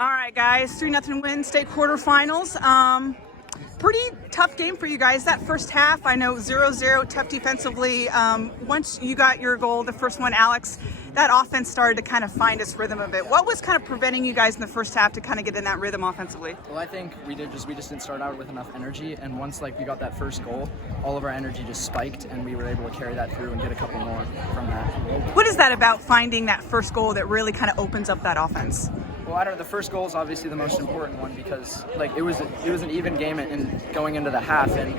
All right, guys, 3-0 win, state quarterfinals. Pretty tough game for you guys. That first half, I know 0-0, tough defensively. Once you got your goal, the first one, Alex, that offense started to kind of find its rhythm a bit. What was kind of preventing you guys in the first half to kind of get in that rhythm offensively? Well, I think we just didn't start out with enough energy, and once we got that first goal, all of our energy just spiked, and we were able to carry that through and get a couple more from that. What is that about, finding that first goal that really kind of opens up that offense? Well, I don't know. The first goal is obviously the most important one because it was an even game and going into the half, and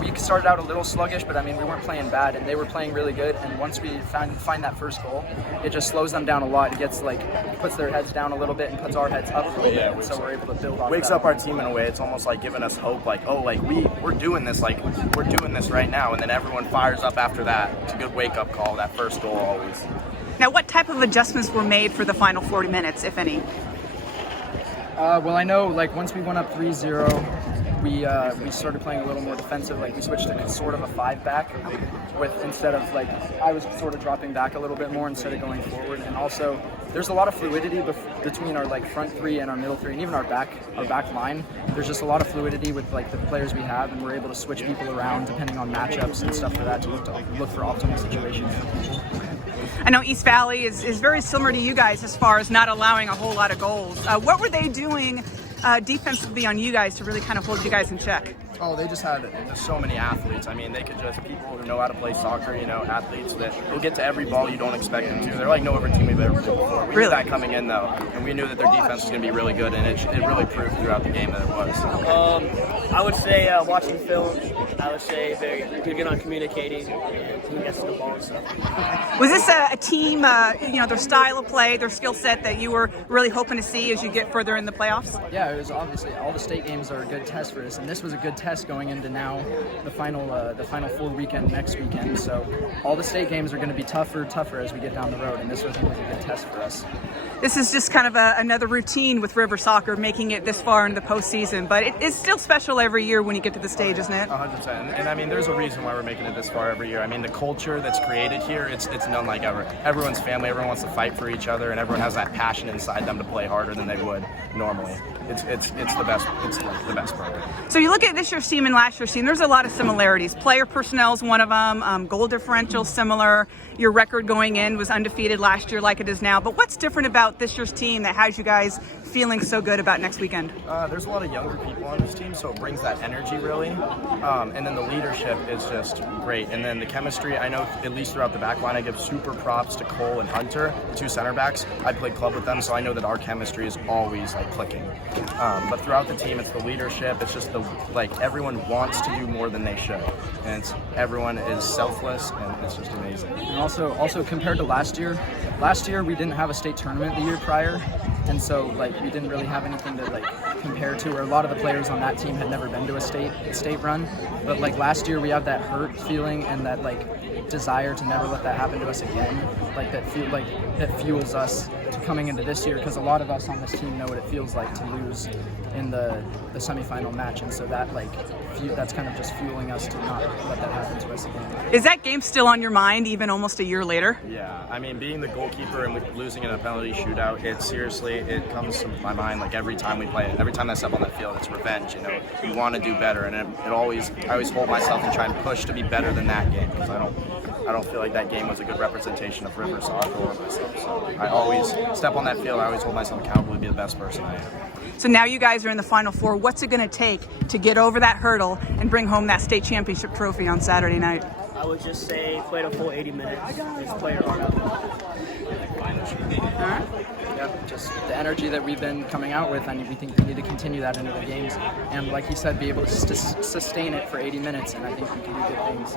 we started out a little sluggish, but I mean we weren't playing bad, and they were playing really good. And once we find that first goal, it just slows them down a lot. It gets puts their heads down a little bit and puts our heads up a little bit, so we're able to build off. Wakes up our team in a way. It's almost like giving us hope. We're doing this. We're doing this right now, and then everyone fires up after that. It's a good wake up call. That first goal always. Now, what type of adjustments were made for the final 40 minutes, if any? Well, I know once we went up 3-0, we started playing a little more defensive. We switched to sort of a 5-back instead of I was sort of dropping back a little bit more instead of going forward. And also, there's a lot of fluidity between our front three and our middle three, and even our back line. There's just a lot of fluidity with the players we have, and we're able to switch people around depending on matchups and stuff for that to look for optimal situations. I know East Valley is very similar to you guys as far as not allowing a whole lot of goals. What were they doing defensively on you guys to really kind of hold you guys in check? Oh, they just had so many athletes. I mean, they could people who know how to play soccer, athletes that will get to every ball you don't expect them to. They're like no other team we've ever played before. We knew that coming in, though, and we knew that their defense was going to be really good, and it really proved throughout the game that it was. I would say watching film, I would say they're good on communicating and who gets to the ball and stuff. Was this a team, their style of play, their skill set that you were really hoping to see as you get further in the playoffs? Yeah, it was obviously all the state games are a good test for us, and this was a good test going into now the final 4 weekend next weekend. So all the state games are going to be tougher as we get down the road, and this was a good test for us. This is just kind of another routine with River Soccer, making it this far into the postseason, but it is still special every year when you get to the stage, isn't it? 100%. And I mean, there's a reason why we're making it this far every year. I mean, the culture that's created here, it's none like ever. Everyone's family, everyone wants to fight for each other, and everyone has that passion inside them to play harder than they would normally. It's the best. It's the best program. So you look at this year's team and last year's team. There's a lot of similarities. Player personnel is one of them. Goal differential similar. Your record going in was undefeated last year, like it is now. But what's different about this year's team that has you guys feeling so good about next weekend? There's a lot of younger people on this team, so it brings that energy really. And then the leadership is just great. And then the chemistry, I know at least throughout the back line, I give super props to Cole and Hunter, the two center backs. I played club with them, so I know that our chemistry is always clicking. But throughout the team, it's the leadership. It's just everyone wants to do more than they should, and everyone is selfless, and it's just amazing. And also compared to last year we didn't have a state tournament the year prior, and so we didn't really have anything to compare to. Or a lot of the players on that team had never been to a state run, but last year we have that hurt feeling and that desire to never let that happen to us again. That fuels us to coming into this year, because a lot of us on this team know what it feels like to lose in the semifinal match, and so that's kind of just fueling us to not let that happen to us again. Is that game still on your mind even almost a year later? Yeah, I mean, being the goalkeeper and losing in a penalty shootout, it comes to my mind every time we play it. Every time I step on that field, it's revenge. You want to do better, and I always hold myself and try and push to be better than that game, because I don't feel like that game was a good representation of River Soccer or myself. So I always step on that field. I always hold myself accountable to be the best person I am. So now you guys are in the Final Four. What's it going to take to get over that hurdle and bring home that state championship trophy on Saturday night? I would just say play the full 80 minutes. Just play it hard. Yeah, just the energy that we've been coming out with, and we think we need to continue that into the games. And like you said, be able to sustain it for 80 minutes, and I think we can do good things.